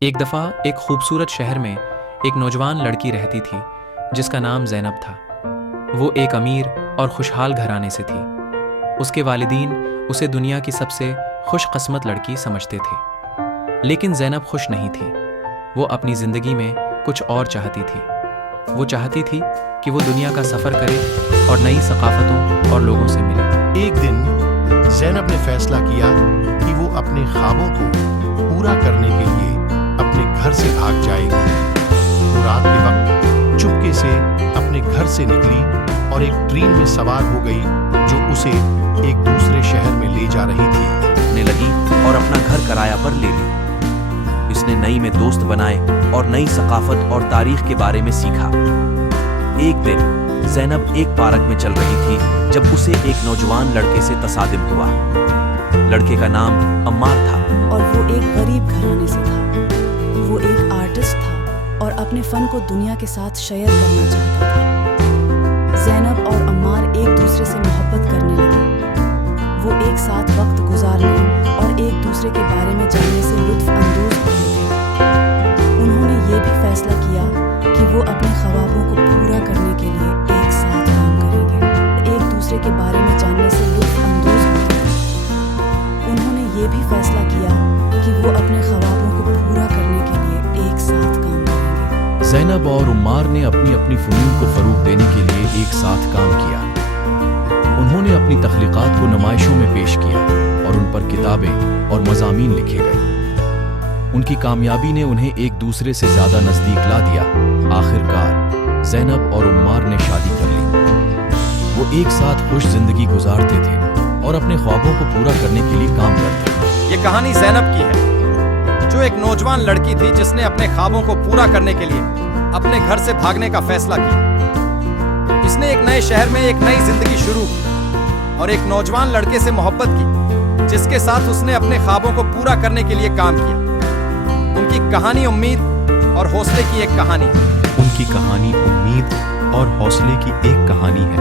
ایک دفعہ ایک خوبصورت شہر میں ایک نوجوان لڑکی رہتی تھی جس کا نام زینب تھا۔ وہ ایک امیر اور خوشحال گھرانے سے تھی۔ اس کے والدین اسے دنیا کی سب سے خوش قسمت لڑکی سمجھتے تھے، لیکن زینب خوش نہیں تھی۔ وہ اپنی زندگی میں کچھ اور چاہتی تھی۔ وہ چاہتی تھی کہ وہ دنیا کا سفر کرے اور نئی ثقافتوں اور لوگوں سے ملے۔ ایک دن زینب نے فیصلہ کیا کہ وہ اپنے خوابوں کو پورا کرنے کے لیے اپنے گھر سے بھاگ جائے گی۔ وہ رات کے وقت چپکے سے اپنے گھر سے نکلی اور ایک ٹرین میں سوار ہو گئی جو اسے ایک دوسرے شہر میں لے جا رہی تھی۔ نے لگی اور اپنا گھر کرایہ پر لے لی۔ اس نے نئی میں دوست بنائے اور نئی ثقافت اور تاریخ کے بارے میں سیکھا۔ ایک دن زینب ایک پارک میں چل رہی تھی جب اسے ایک نوجوان لڑکے سے تصادم ہوا۔ لڑکے کا نام عمار تھا اور وہ ایک غریب گھرانے سے تھا۔ وہ ایک آرٹسٹ تھا اور اپنے فن کو دنیا کے ساتھ شیئر کرنا چاہتا تھا۔ زینب اور عمار ایک دوسرے سے محبت کرنے لگے۔ وہ ایک ساتھ وقت گزارنے اور ایک دوسرے کے بارے میں جاننے سے لطف اندوز ہوتے تھے۔ انہوں نے یہ بھی فیصلہ کیا کہ وہ اپنے خوابوں کو پورا کرنے کے لیے ایک ساتھ کام کریں گے۔ ایک دوسرے کے بارے میں جاننے سے لطف اندوز ہوتے تھے۔ انہوں نے یہ بھی فیصلہ کیا کہ وہ اپنے خوابوں کو پورا کرنے کے لیے ایک ساتھ کام کریں گے۔ زینب اور عمار نے اپنی اپنی فنون کو فروغ دینے کے لیے ایک ساتھ کام کیا۔ انہوں نے اپنی تخلیقات کو نمائشوں میں پیش کیا اور ان پر کتابیں اور مضامین لکھے گئے۔ ان کی کامیابی نے انہیں ایک دوسرے سے زیادہ نزدیک لا دیا۔ آخرکار زینب اور عمار نے شادی کر لی۔ وہ ایک ساتھ خوش زندگی گزارتے تھے اور اپنے خوابوں کو پورا کرنے کے لیے کام کرتے تھے۔ یہ کہانی زینب کی ہے، جو ایک نوجوان لڑکی تھی جس نے اپنے خوابوں کو پورا کرنے کے لیے اپنے گھر سے بھاگنے کا فیصلہ کیا۔ اس نے ایک نئے شہر میں ایک نئی زندگی شروع کی اور ایک نوجوان لڑکے سے محبت کی جس کے ساتھ اس نے اپنے خوابوں کو پورا کرنے کے لیے کام کیا۔ ان کی کہانی امید اور حوصلے کی ایک کہانی ہے۔ ان کی کہانی امید اور حوصلے کی ایک کہانی ہے۔